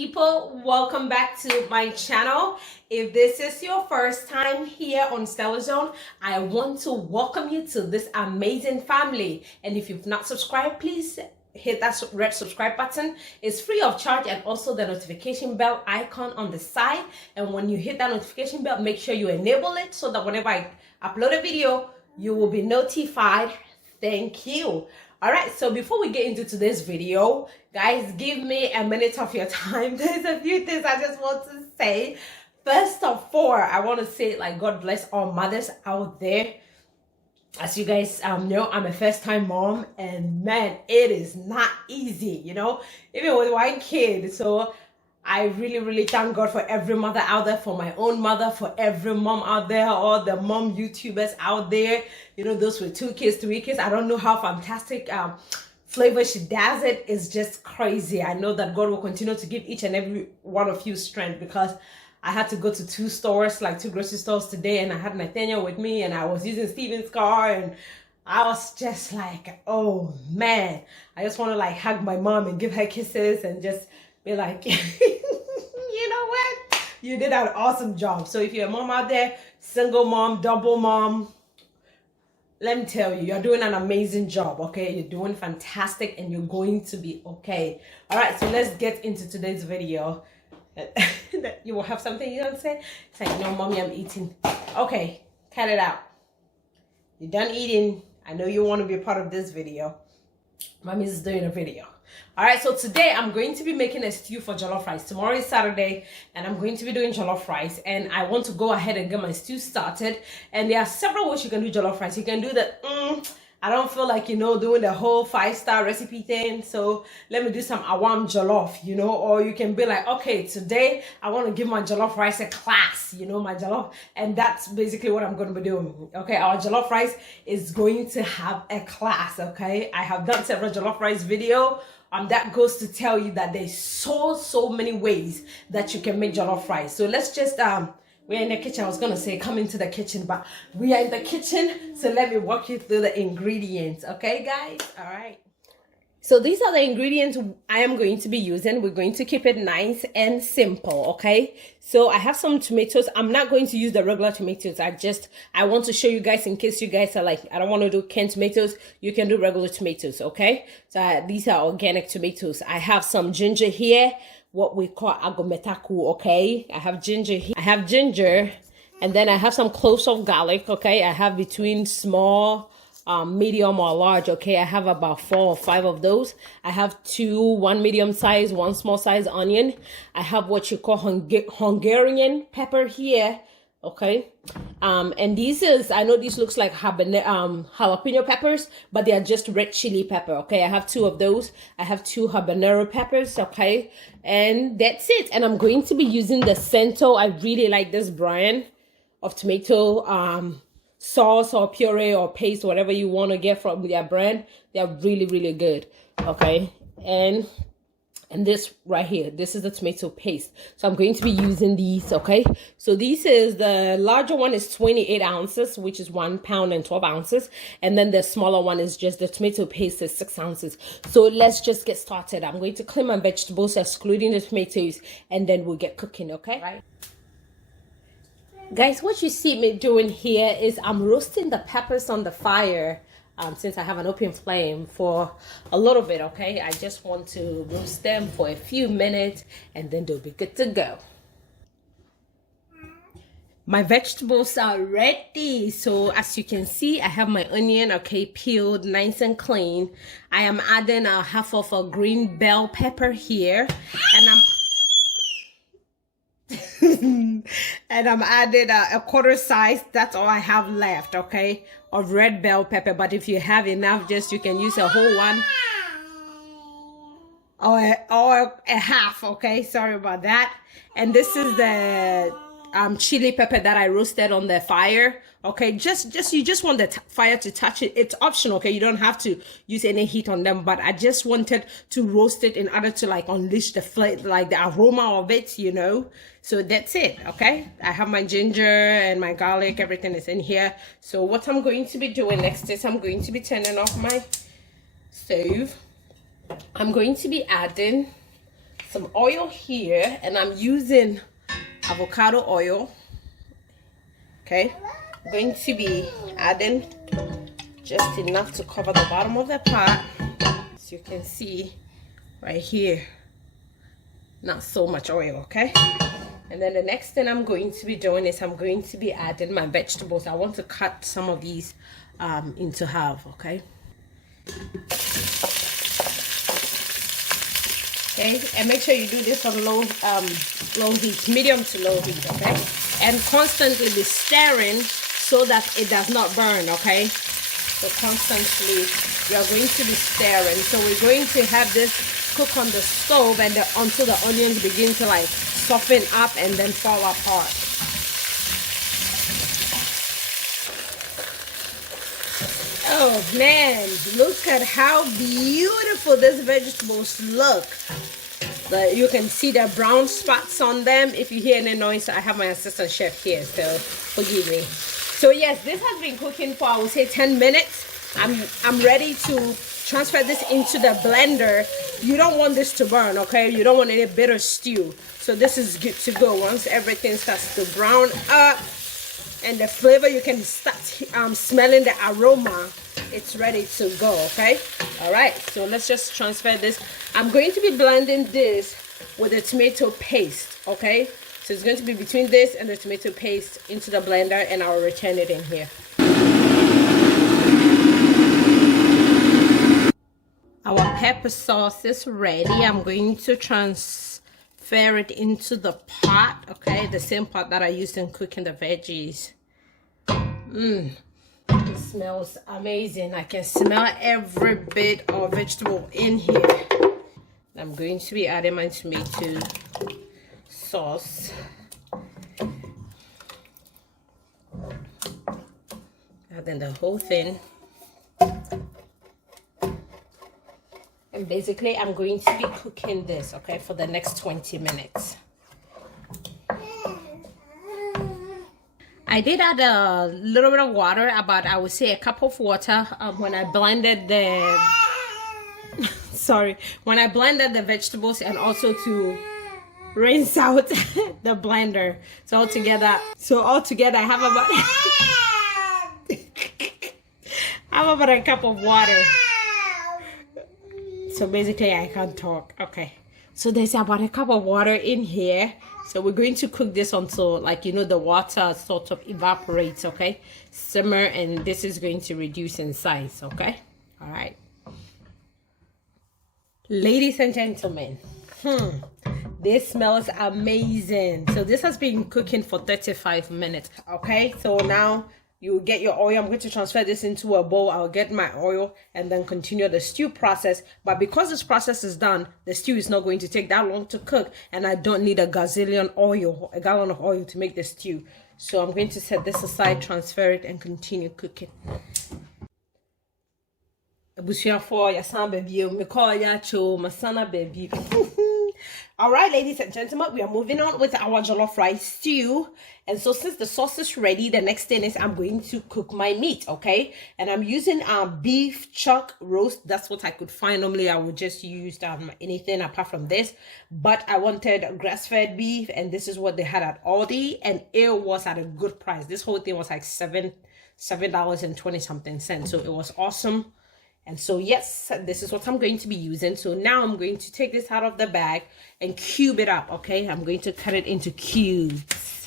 people, welcome back to my channel. If this is your first time here on StellaZone, I want to welcome you to this amazing family. And if you've not subscribed, please hit that red subscribe button. It's free of charge, and also the notification bell icon on the side. And when you hit that notification bell, make sure you enable it so that whenever I upload a video, you will be notified. Thank you. All right, so before we get into today's video, guys, give me a minute of your time. There's a few things I just want to say. First of all, I want to say, like, God bless all mothers out there. As you guys know, I'm a first-time mom, and man, it is not easy, you know, even with one kid. So I really thank God for every mother out there, for my own mother, for every mom out there, all the mom YouTubers out there, you know, those with 2 kids, 3 kids. I don't know how fantastic flavor she does it. It's just crazy. I know that God will continue to give each and every one of you strength, because I had to go to 2 stores, like 2 grocery stores today, and I had Nathaniel with me, and I was using Steven's car, and I was just like, oh man, I just want to like hug my mom and give her kisses and just be like, you know what? You did an awesome job. So if you're a mom out there, single mom, double mom, let me tell you, you're doing an amazing job, okay? You're doing fantastic, and you're going to be okay. All right, so let's get into today's video. You will have something you don't say? It's like, no, mommy, I'm eating. Okay, cut it out. You're done eating. I know you want to be a part of this video. Mommy's doing a video. All right, so today I'm going to be making a stew for jollof rice. Tomorrow is Saturday, and I'm going to be doing jollof rice, and I want to go ahead and get my stew started. And there are several ways you can do jollof rice. You can do the I don't feel like, you know, doing the whole 5-star recipe thing, so let me do some awam jollof, you know. Or you can be like, okay, today I want to give my jollof rice a class, you know, my jollof. And that's basically what I'm going to be doing. Okay, our jollof rice is going to have a class. Okay, I have done several jollof rice video. That goes to tell you that there's so many ways that you can make jollof rice. So let's just we're in the kitchen. I was gonna say come into the kitchen, but we are in the kitchen, so let me walk you through the ingredients. Okay, guys? All right. So these are the ingredients I am going to be using. We're going to keep it nice and simple, okay? So I have some tomatoes. I'm not going to use the regular tomatoes. I want to show you guys, in case you guys are like, I don't want to do canned tomatoes. You can do regular tomatoes, okay? So these are organic tomatoes. I have some ginger here, what we call agometaku, okay? I have ginger here. I have ginger, and then I have some cloves of garlic, okay? I have between small, medium or large, okay? I have about 4 or 5 of those. I have 1 medium size, 1 small size onion. I have what you call Hungarian pepper here, okay? And these is, I know this looks like jalapeno peppers, but they are just red chili pepper, okay? I have 2 of those. I have 2 habanero peppers, okay? And that's it. And I'm going to be using the Cento. I really like this brand of tomato sauce or puree or paste, whatever you want to get from their brand. They're really good, okay? And this right here, this is the tomato paste. So I'm going to be using these, okay? So this is, the larger one is 28 ounces, which is 1 pound and 12 ounces. And then the smaller one is just the tomato paste is 6 ounces. So let's just get started. I'm going to clean my vegetables, excluding the tomatoes, and then we'll get cooking, okay? Right. Guys, what you see me doing here is I'm roasting the peppers on the fire. Since I have an open flame for a little bit, okay? I just want to roast them for a few minutes, and then they'll be good to go. My vegetables are ready. So as you can see, I have my onion, okay, peeled nice and clean. I am adding a half of a green bell pepper here, and I'm adding a 1/4 size. That's all I have left, okay, of red bell pepper. But if you have enough, just you can use a whole one or a half, okay? Sorry about that. And this is the chili pepper that I roasted on the fire, okay? You just want the fire to touch it. It's optional, okay? You don't have to use any heat on them, but I just wanted to roast it in order to like unleash the flavor, like the aroma of it, you know. So that's it, okay? I have my ginger and my garlic, everything is in here. So what I'm going to be doing next is I'm going to be turning off my stove. I'm going to be adding some oil here, and I'm using avocado oil. Okay, I'm going to be adding just enough to cover the bottom of the pot, as you can see right here. Not so much oil, okay? And then the next thing I'm going to be doing is I'm going to be adding my vegetables. I want to cut some of these into half, okay? Okay, and make sure you do this on low heat, medium to low heat, okay? And constantly be stirring so that it does not burn, okay? So constantly you're going to be stirring. So we're going to have this cook on the stove and until the onions begin to like soften up and then fall apart. Oh man, look at how beautiful these vegetables look. You can see the brown spots on them. If you hear any noise, I have my assistant chef here, so forgive me. So yes, this has been cooking for, I would say, 10 minutes. I'm ready to transfer this into the blender. You don't want this to burn, okay? You don't want any bitter stew. So this is good to go. Once everything starts to brown up and the flavor, you can start smelling the aroma. It's ready to go, okay? All right, so let's just transfer this. I'm going to be blending this with the tomato paste, okay? So it's going to be between this and the tomato paste into the blender, and I'll return it in here. Our pepper sauce is ready. I'm going to transfer it into the pot, okay? The same pot that I used in cooking the veggies. It smells amazing. I can smell every bit of vegetable in here. I'm going to be adding my tomato sauce. Adding the whole thing. And basically, I'm going to be cooking this, okay, for the next 20 minutes. I did add a little bit of water, about, I would say, a cup of water when I blended the... Sorry, when I blended the vegetables, and also to rinse out the blender. So altogether, I have about... I have about a cup of water. So basically I can't talk. Okay, so there's about a cup of water in here. So we're going to cook this until, like, you know, the water sort of evaporates, okay? Simmer, and this is going to reduce in size, okay? All right. Ladies and gentlemen, this smells amazing. So this has been cooking for 35 minutes, okay? So now you get your oil. I'm going to transfer this into a bowl. I'll get my oil and then continue the stew process. But because this process is done, the stew is not going to take that long to cook, and I don't need a gallon of oil to make the stew. So I'm going to set this aside, transfer it, and continue cooking. All right, ladies and gentlemen, we are moving on with our jollof rice stew. And so since the sauce is ready, the next thing is I'm going to cook my meat, okay? And I'm using beef chuck roast. That's what I could find. Normally I would just use anything apart from this, but I wanted grass-fed beef, and this is what they had at Aldi, and it was at a good price. This whole thing was like $7.20 something cents. So it was awesome. And so yes, this is what I'm going to be using. So now I'm going to take this out of the bag and cube it up, okay? I'm going to cut it into cubes.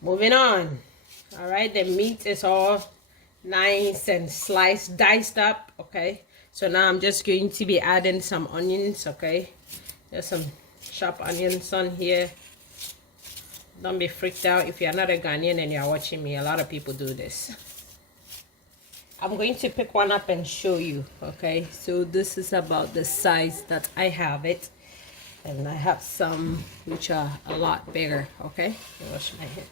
Moving on. All right, the meat is all nice and sliced, diced up, okay? So now I'm just going to be adding some onions, okay? There's some sharp onions on here. Don't be freaked out if you're not a Ghanaian and you're watching me. A lot of people do this. I'm going to pick one up and show you, okay? So this is about the size that I have it. And I have some which are a lot bigger, okay? Wash my hair.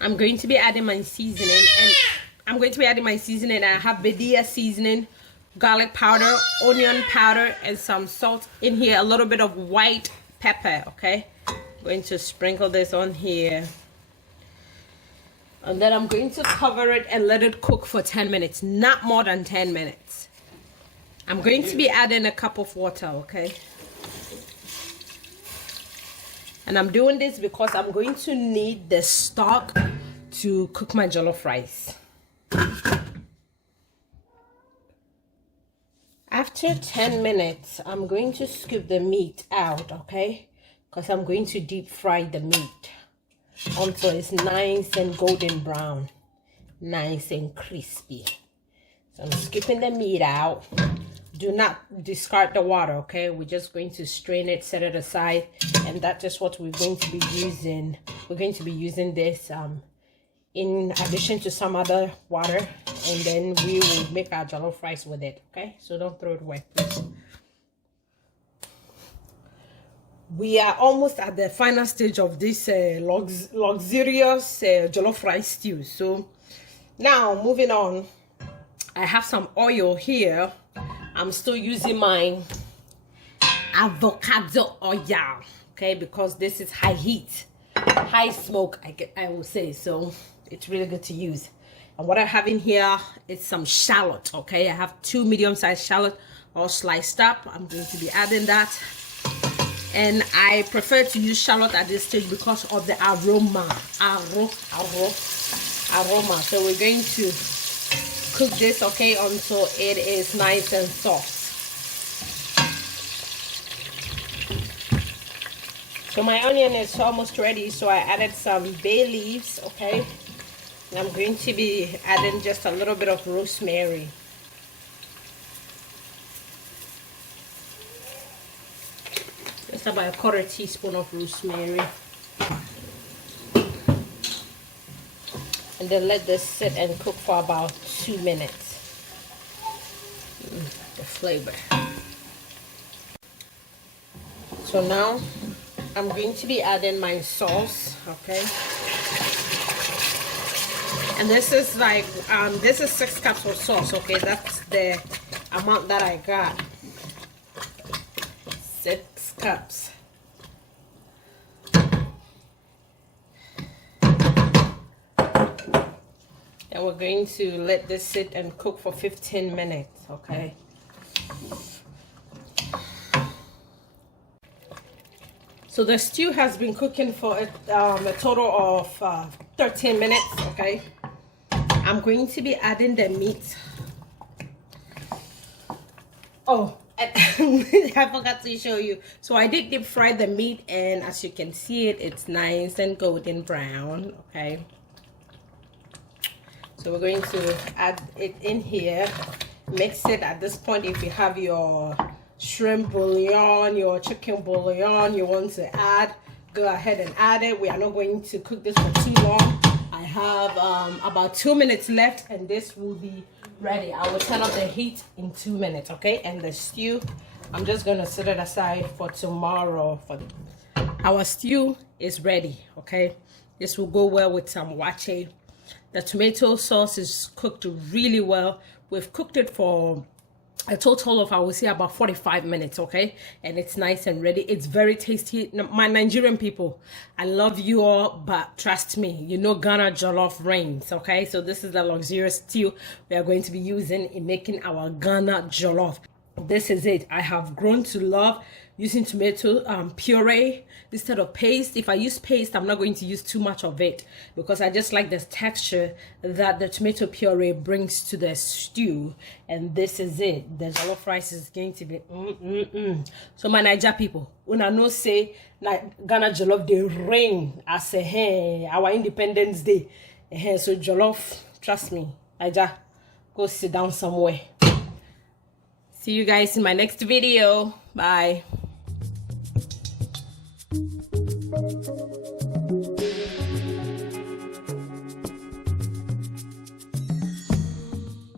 I'm going to be adding my seasoning. And I have Badia seasoning, garlic powder, onion powder, and some salt in here. A little bit of white pepper, okay? Going to sprinkle this on here. And then I'm going to cover it and let it cook for 10 minutes, not more than 10 minutes. I'm going to be adding a cup of water, okay? And I'm doing this because I'm going to need the stock to cook my jollof rice. After 10 minutes, I'm going to scoop the meat out, okay? Because I'm going to deep fry the meat until it's nice and golden brown, nice and crispy. So I'm scooping the meat out. Do not discard the water, okay? We're just going to strain it, set it aside, and that's just what we're going to be using. We're going to be using this in addition to some other water, and then we will make our jollof rice with it, okay? So don't throw it away, please. We are almost at the final stage of this luxurious jollof rice stew. So now moving on, I have some oil here. I'm still using my avocado oil, okay, because this is high heat, high smoke, I will say, so it's really good to use. And what I have in here is some shallot, okay? I have 2 medium-sized shallot all sliced up. I'm going to be adding that. And I prefer to use shallot at this stage because of the aroma. So we're going to cook this, okay, until it is nice and soft. So my onion is almost ready, so I added some bay leaves, okay? And I'm going to be adding just a little bit of rosemary. Just about a 1/4 teaspoon of rosemary. And then let this sit and cook for about 2 minutes. The flavor. So now I'm going to be adding my sauce, okay? And this is like this is 6 cups of sauce, okay? That's the amount that I got. 6 cups. And we're going to let this sit and cook for 15 minutes, okay? So the stew has been cooking for a total of 13 minutes, okay? I'm going to be adding the meat. Oh, I forgot to show you. So I did deep fry the meat, and as you can see it's nice and golden brown, okay? So we're going to add it in here, mix it. At this point, if you have your shrimp bouillon, your chicken bouillon you want to add, go ahead and add it. We are not going to cook this for too long. I have about 2 minutes left, and this will be ready. I will turn up the heat in 2 minutes, okay? And the stew, I'm just going to set it aside for tomorrow. Our stew is ready, okay? This will go well with some WAAKYE. The tomato sauce is cooked really well. We've cooked it for a total of, I would say, about 45 minutes, okay? And it's nice and ready. It's very tasty. My Nigerian people, I love you all, but trust me, you know Ghana jollof reigns, okay? So this is the luxurious stew we are going to be using in making our Ghana jollof. This is it. I have grown to love using tomato puree instead of paste. If I use paste, I'm not going to use too much of it because I just like the texture that the tomato puree brings to the stew. And this is it. The jollof rice is going to be So my Niger people, when I know say Ghana jollof they reign as our Independence Day. So jollof, trust me, Niger, go sit down somewhere. See you guys in my next video. Bye.